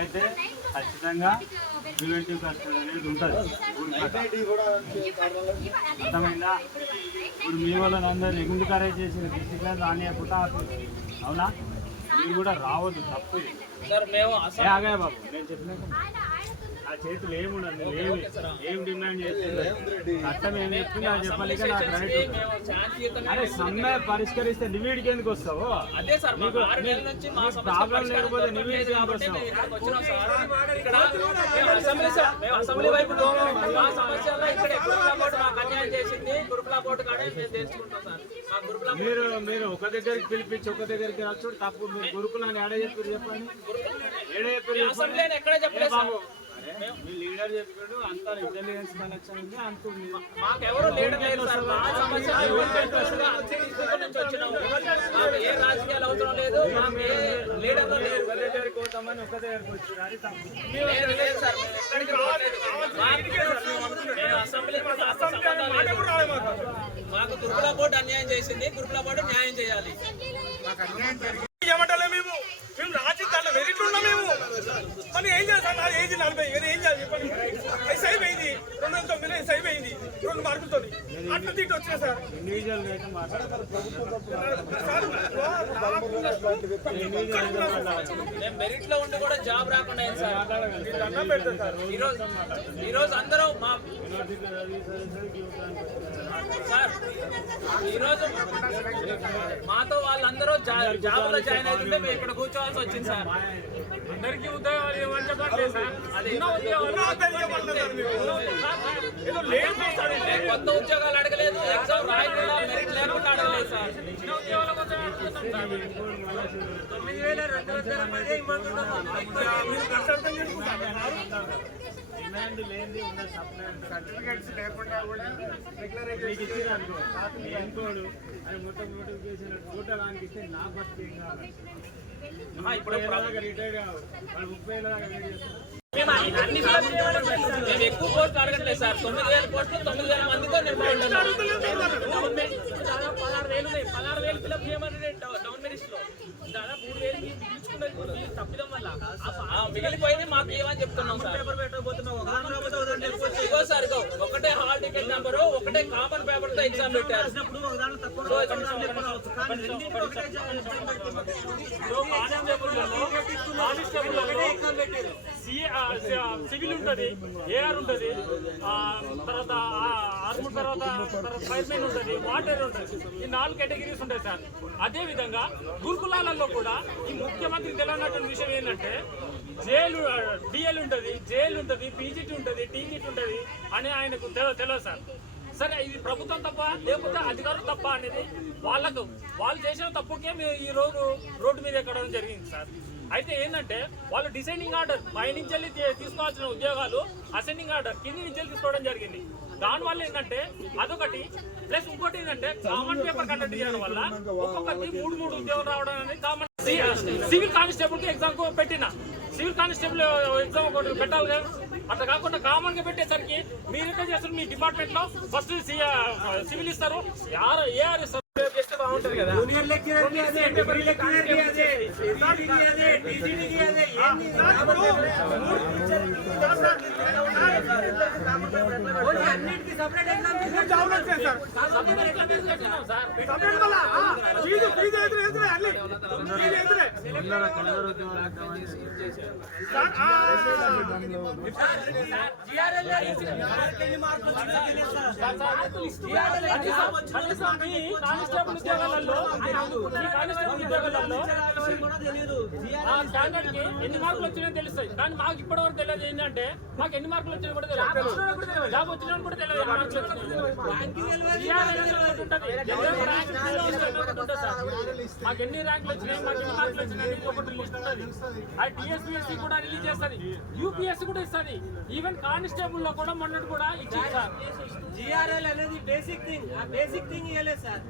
అయితే ఖచ్చితంగా preventive custody అనేది ఉంటుంది. అర్థమైందా? ఇప్పుడు మీ వాళ్ళని అందరూ ఎందుకు అరెస్ట్ చేసిన డిసిప్లిన్ రానియకుండా అవునా? మీరు కూడా రావద్దు, తప్పు. ఆగా బాబు, నేను చెప్పినాక ఆ చేతులు ఏముండదు, ఏం డిమాండ్ చేస్తుంది చట్టం ఏం చెప్తుంది అది చెప్పాలి. నాకు రైట్. అరే సమ్మె పరిష్కరిస్తే నివీడికి ఎందుకు వస్తావు? ప్రాబ్లం లేకపోతే నివీడికి ఎందుకు వస్తావు? మీరు ఒక దగ్గరికి పిలిపించి ఒక దగ్గరికి రాచు తప్పు. మీరు గురుకులాన్ని ఏడ చెప్పారు చెప్పండి, ఏడ చెప్పారు? మీ లీడర్ చెప్పాడు అంతా ఇంటెలిజెన్స్ కనెక్షన్ ఉంది అంటుంది. మాకెవరు లీడర్ లేరు సార్. మా సమస్య ఏ రాజకీయాలు అవసరం లేదు. మాకు ఏ లీడర్ లేరు. ఒక దగ్గరికి పోతామని ఒక దగ్గరికి వచ్చారు, అది తప్పు. లేదు సార్, ఎక్కడికి మాకు గురుకుల బోర్డు అన్యాయం చేసింది. గురుకుల బోర్డు న్యాయం చేయాలి. మేము రాజకీయాల్లో వెరిట్లున్నాం. మేము మనం ఏం చేస్తాం? నా ఏజ్ 40, ఏం చేయాలి చెప్పండి? సైబ్ అయింది 2009 సైబ్ అయింది 2 మార్కులతో అట్లా తిట్టి వచ్చినా సార్. మెరిట్ లో ఉండి కూడా జాబ్ రాకుండా సార్. ఈరోజు అందరూ మా సార్ ఈరోజు మాతో వాళ్ళందరూ జాబ్లో జాయిన్ అవుతుంటే మేము ఇక్కడ కూర్చోవాల్సి వచ్చింది సార్. అందరికీ ఉద్యోగాలు కొత్త ఉద్యోగాలు అడగలేదు, ఎగ్జామ్ రాయకుండా మెరిట్ లేకుండా అడగలేదు సార్. డిమాండ్ లేనిది ఉన్న సర్టిఫికేట్స్ లేకుండా కూడా మీకు ఇచ్చింది అనుకో, ఎన్కోడు అని నోటిఫికేషన్ ఫోటో దానికి ఇస్తే నా బస్సు ఏం కావాలి? ఇప్పుడు రిటైర్ కావాలి, వాళ్ళు 30 ఏళ్ళ దాకా వెయిట్ చేస్తారు. మేము ఎక్కువ పోస్టులు అడగట్లేదు సార్. 9,000 పోస్టులు 9,000 మందితో నిర్మాణం 16,000 ఫిలప్ చేయమని డౌన్ మెరిట్ లో దాదాపు 3,000 తప్పిదం వల్ల మిగిలిపోయింది. మాకు ఏమని చెప్తున్నాం సార్? ఇగో సార్, ఇగో ఒకటే హాల్ టికెట్ నెంబరు, ఒకటే కామన్ పేపర్ తో ఎగ్జామ్ పెట్టారు. సివిల్ ఉంటుంది, ఏఆర్ ఉంటుంది, తర్వాత ఆర్మూర్, తర్వాత ఫైర్మెన్ ఉంటుంది, వాటర్ ఉంటుంది. ఈ 4 కేటగిరీస్ ఉంటాయి సార్. అదే విధంగా గురుకులాలలో కూడా ఈ ముఖ్యమంత్రికి తెలియనటువంటి విషయం ఏంటంటే జైలు, డిఎల్ ఉంటుంది, జైలు ఉంటుంది, పీజీటీ ఉంటుంది, టీజీటీ ఉంటుంది అని ఆయనకు తెలియదు సార్. సరే, ఇది ప్రభుత్వం తప్ప లేకపోతే అధికారులు తప్ప అనేది వాళ్ళు చేసిన తప్పుకే మేము ఈ రోజు రోడ్డు మీద ఎక్కడం జరిగింది సార్. అయితే ఏంటంటే వాళ్ళు డిసైడింగ్ ఆర్డర్ పైనుంచి తీసుకోవాల్సిన ఉద్యోగాలు అసెండింగ్ ఆర్డర్ కింది నుంచి తీసుకోవడం జరిగింది. దానివల్ల ఏంటంటే అదొకటి, ప్లస్ ఇంకోటి ఏంటంటే కామన్ పేపర్ కండక్ట్ చేయడం వల్ల ఒక్కొక్కటి 3 ఉద్యోగాలు రావడం అనేది కామన్. సివిల్ కానిస్టేబుల్ కి ఎగ్జామ్ పెట్టిన సివిల్ కానిస్టేబుల్ ఎగ్జామ్ ఒకటి పెట్టాలి కదా, అట్లా కాకుండా కామన్ గా పెట్టేసరికి మీరు ఎంత చేస్తారు? మీ డిపార్ట్మెంట్ లో ఫస్ట్ సివిల్ ఇస్తారు, ఏఆర్ ఇస్తారు, బాగుంటది కదా. స్టాండర్డ్ కి ఎన్ని మార్కులు వచ్చినాయో తెలుస్తాయి, కానీ మాకు ఇప్పటి వరకు తెలియదు. ఏంటంటే మాకు ఎన్ని మార్కులు వచ్చినా కూడా తెలియదు, జాబ్ వచ్చినా కూడా తెలియదు. మాకు ఎన్ని ర్యాంకులు వచ్చినాయి, మాకు ఎన్ని మార్కులు వచ్చినాయి ఒకటి లిస్ట్ ఉంటుంది. అది టీఎస్పీఎస్సీ కూడా రిలీజ్ చేస్తుంది, యూపీఎస్సీ కూడా ఇస్తుంది, ఈవెన్ కానిస్టేబుల్ లో కూడా మొన్నటి కూడా ఇచ్చింది సార్. జిఆర్ఎల్ అనేది బేసిక్ థింగ్, ఆ బేసిక్ థింగ్ ఇవ్వలేదు సార్.